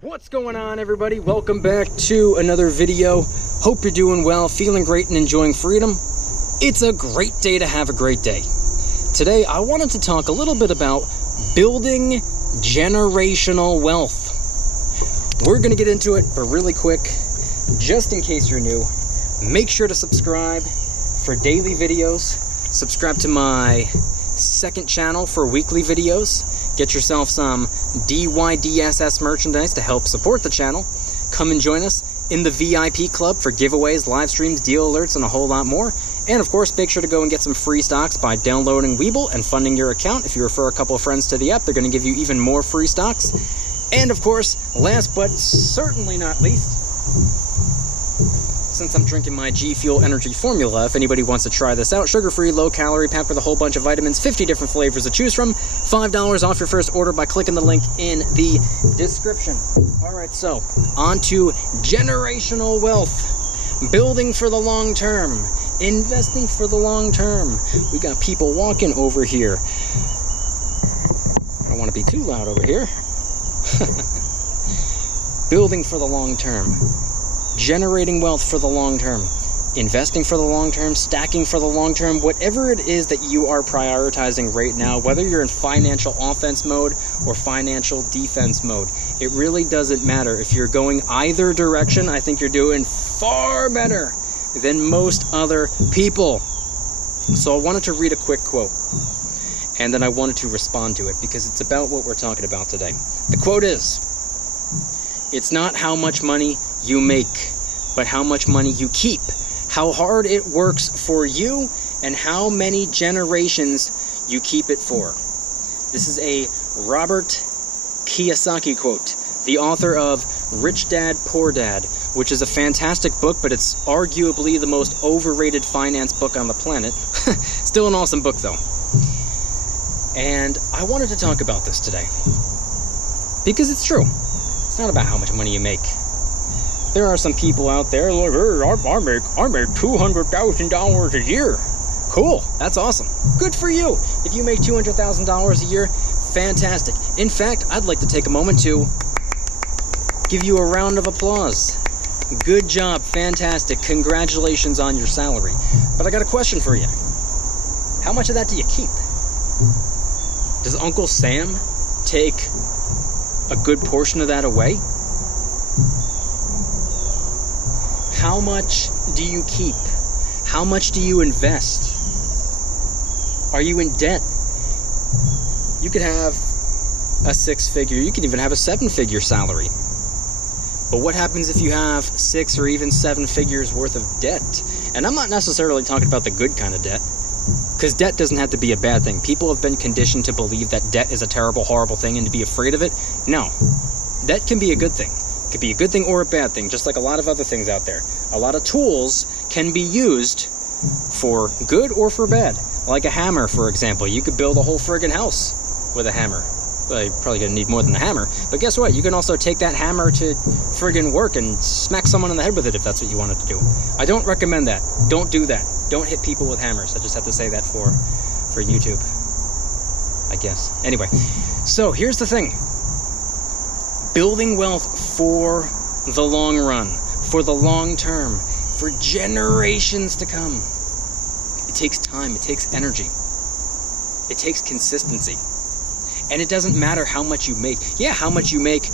What's going on, everybody? Welcome back to another video. Hope you're doing well, feeling great, and enjoying freedom. It's a great day to have a great day. Today, I wanted to talk a little bit about building generational wealth. We're going to get into it, but really quick, just in case you're new, make sure to subscribe for daily videos. Subscribe to my second channel for weekly videos. Get yourself some DYDSS merchandise to help support the channel. Come and join us in the VIP club for giveaways, live streams, deal alerts, and a whole lot more. And of course, make sure to go and get some free stocks by downloading Webull and funding your account. If you refer a couple of friends to the app, they're going to give you even more free stocks. And of course, last but certainly not least, since I'm drinking my G Fuel Energy Formula, if anybody wants to try this out, sugar-free, low-calorie, packed with a whole bunch of vitamins, 50 different flavors to choose from, $5 off your first order by clicking the link in the description. All right, so on to generational wealth, building for the long term, investing for the long term. We got people walking over here. I don't want to be too loud over here. Building for the long term. Generating wealth for the long term, investing for the long term, stacking for the long term, whatever it is that you are prioritizing right now, whether you're in financial offense mode or financial defense mode, it really doesn't matter. If you're going either direction, I think you're doing far better than most other people. So I wanted to read a quick quote, and then I wanted to respond to it because it's about what we're talking about today. The quote is, "It's not how much money you make, but how much money you keep, how hard it works for you, and how many generations you keep it for." This is a Robert Kiyosaki quote, the author of Rich Dad, Poor Dad, which is a fantastic book, but it's arguably the most overrated finance book on the planet. Still an awesome book, though. And I wanted to talk about this today because it's true. It's not about how much money you make. There are some people out there like, hey, I make $200,000 a year. Cool, that's awesome. Good for you. If you make $200,000 a year, fantastic. In fact, I'd like to take a moment to give you a round of applause. Good job, fantastic. Congratulations on your salary. But I got a question for you. How much of that do you keep? Does Uncle Sam take a good portion of that away? How much do you keep? How much do you invest? Are you in debt? You could have a 6-figure, you could even have a 7-figure salary. But what happens if you have 6 or even 7 figures worth of debt? And I'm not necessarily talking about the good kind of debt, because debt doesn't have to be a bad thing. People have been conditioned to believe that debt is a terrible, horrible thing and to be afraid of it. No, debt can be a good thing. It could be a good thing or a bad thing, just like a lot of other things out there. A lot of tools can be used for good or for bad. Like a hammer, for example. You could build a whole friggin' house with a hammer. Well, you're probably going to need more than a hammer. But guess what? You can also take that hammer to friggin' work and smack someone in the head with it if that's what you wanted to do. I don't recommend that. Don't do that. Don't hit people with hammers. I just have to say that for YouTube, I guess. Anyway, so here's the thing. Building wealth for the long run, for the long term, for generations to come. It takes time, it takes energy, it takes consistency. And it doesn't matter how much you make. Yeah, how much you make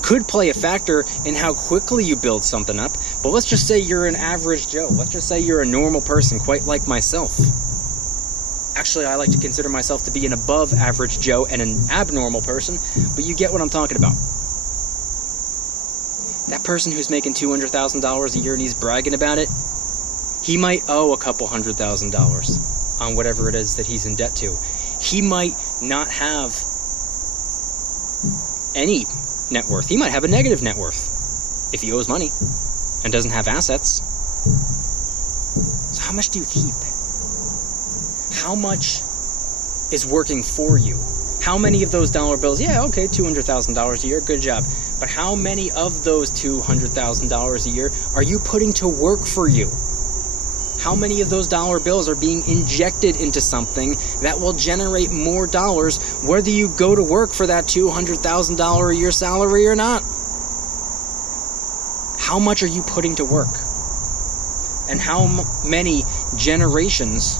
could play a factor in how quickly you build something up, but let's just say you're an average Joe. Let's just say you're a normal person, quite like myself. Actually, I like to consider myself to be an above average Joe and an abnormal person, but you get what I'm talking about. That person who's making $200,000 a year and he's bragging about it, he might owe a couple $100,000 on whatever it is that he's in debt to. He might not have any net worth. He might have a negative net worth if he owes money and doesn't have assets. So how much do you keep? How much is working for you? How many of those dollar bills? Yeah, okay, $200,000 a year, good job. But how many of those $200,000 a year are you putting to work for you? How many of those dollar bills are being injected into something that will generate more dollars, whether you go to work for that $200,000 a year salary or not? How much are you putting to work? And how many generations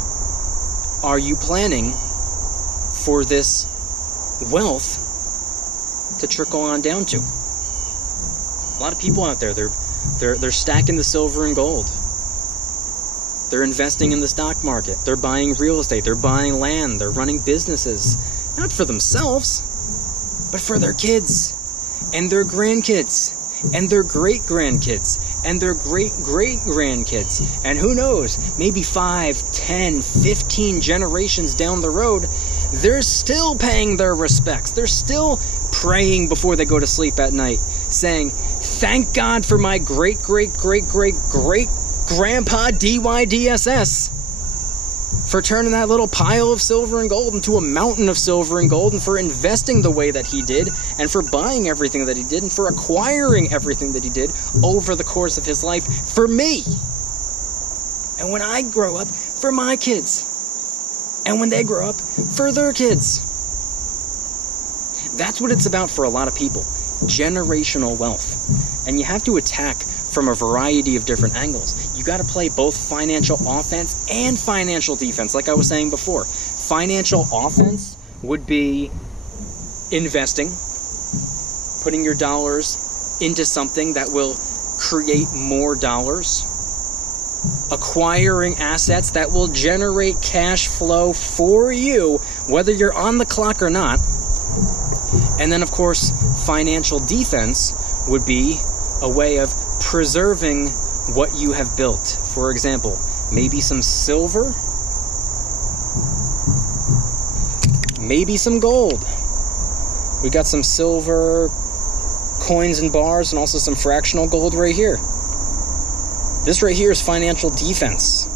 are you planning for this wealth to trickle on down to? A lot of people out there, they're stacking the silver and gold. They're investing in the stock market. They're buying real estate. They're buying land. They're running businesses, not for themselves, but for their kids and their grandkids and their great-grandkids and their great-great-grandkids. And who knows, maybe 5, 10, 15 generations down the road, they're still paying their respects. They're still praying before they go to sleep at night, saying, thank God for my great-great-great-great-great-grandpa DYDSS for turning that little pile of silver and gold into a mountain of silver and gold, and for investing the way that he did, and for buying everything that he did, and for acquiring everything that he did over the course of his life for me. And when I grow up, for my kids. And when they grow up, for their kids. That's what it's about for a lot of people. Generational wealth. And you have to attack from a variety of different angles. You got to play both financial offense and financial defense, like I was saying before. Financial offense would be investing, putting your dollars into something that will create more dollars, acquiring assets that will generate cash flow for you, whether you're on the clock or not. And then, of course, financial defense would be a way of preserving what you have built. For example, maybe some silver, maybe some gold. We got some silver coins and bars, and also some fractional gold right here. This right here is financial defense.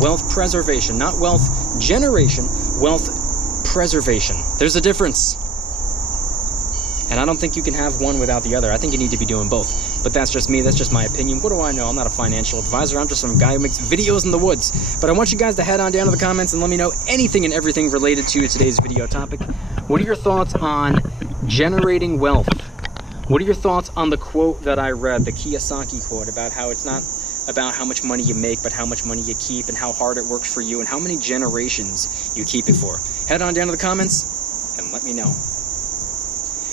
Wealth preservation, not wealth generation, wealth preservation. There's a difference. And I don't think you can have one without the other. I think you need to be doing both. But that's just me. That's just my opinion. What do I know? I'm not a financial advisor. I'm just some guy who makes videos in the woods. But I want you guys to head on down to the comments and let me know anything and everything related to today's video topic. What are your thoughts on generating wealth? What are your thoughts on the quote that I read, the Kiyosaki quote, about how it's not about how much money you make, but how much money you keep, and how hard it works for you, and how many generations you keep it for? Head on down to the comments and let me know.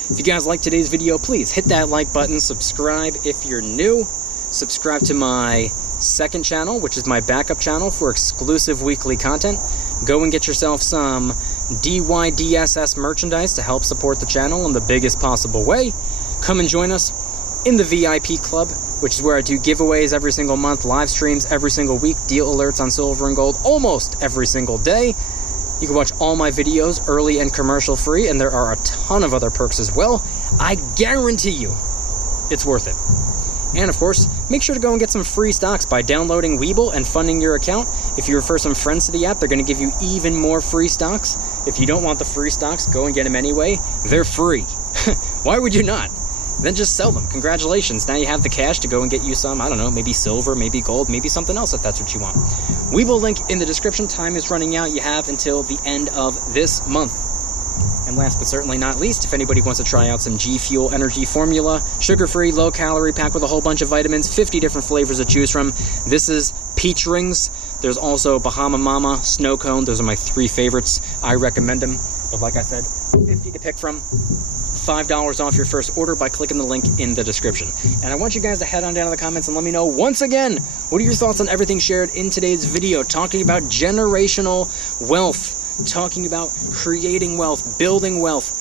If you guys like today's video, please hit that like button, subscribe if you're new, subscribe to my second channel, which is my backup channel for exclusive weekly content. Go and get yourself some DYDSS merchandise to help support the channel in the biggest possible way. Come and join us in the VIP club, which is where I do giveaways every single month, live streams every single week, deal alerts on silver and gold almost every single day. You can watch all my videos early and commercial free, and there are a ton of other perks as well. I guarantee you it's worth it. And of course, make sure to go and get some free stocks by downloading Webull and funding your account. If you refer some friends to the app, they're going to give you even more free stocks. If you don't want the free stocks, go and get them anyway. They're free. Why would you not? Then just sell them. Congratulations. Now you have the cash to go and get you some, I don't know, maybe silver, maybe gold, maybe something else if that's what you want. Webull link in the description. Time is running out. You have until the end of this month. And last but certainly not least, if anybody wants to try out some G Fuel Energy Formula, sugar-free, low-calorie, packed with a whole bunch of vitamins, 50 different flavors to choose from. This is Peach Rings. There's also Bahama Mama, Snow Cone. Those are my 3 favorites. I recommend them. But like I said, 50 to pick from. $5 off your first order by clicking the link in the description. And I want you guys to head on down to the comments and let me know once again, what are your thoughts on everything shared in today's video, talking about generational wealth, talking about creating wealth, building wealth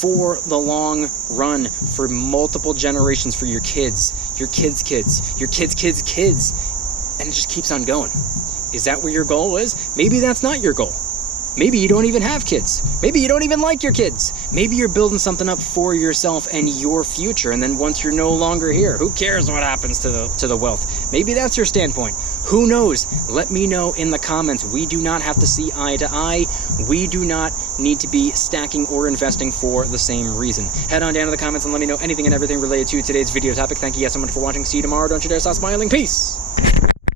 for the long run, for multiple generations, for your kids, your kids' kids, your kids' kids' kids, and it just keeps on going. Is that where your goal is? Maybe that's not your goal. Maybe you don't even have kids. Maybe you don't even like your kids. Maybe you're building something up for yourself and your future, and then once you're no longer here, who cares what happens to the wealth? Maybe that's your standpoint. Who knows? Let me know in the comments. We do not have to see eye to eye. We do not need to be stacking or investing for the same reason. Head on down to the comments and let me know anything and everything related to today's video topic. Thank you guys so much for watching. See you tomorrow. Don't you dare stop smiling. Peace.